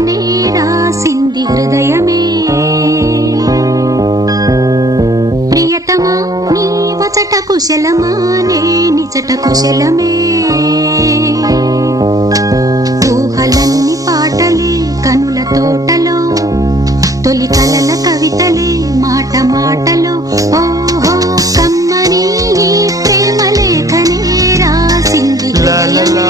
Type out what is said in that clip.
లేఖనే రాసింది హృదయమే. ప్రియతమా నీ వచట కుశలమా నే నిజట కుశలమే. ఊహలన్నీ పాటలే కనుల తోటలో, తొలి కలల కవితలే మాట మాటలో. ఓహో కమ్మని నీ ప్రేమ లేఖనే రాసింది హృదయమే.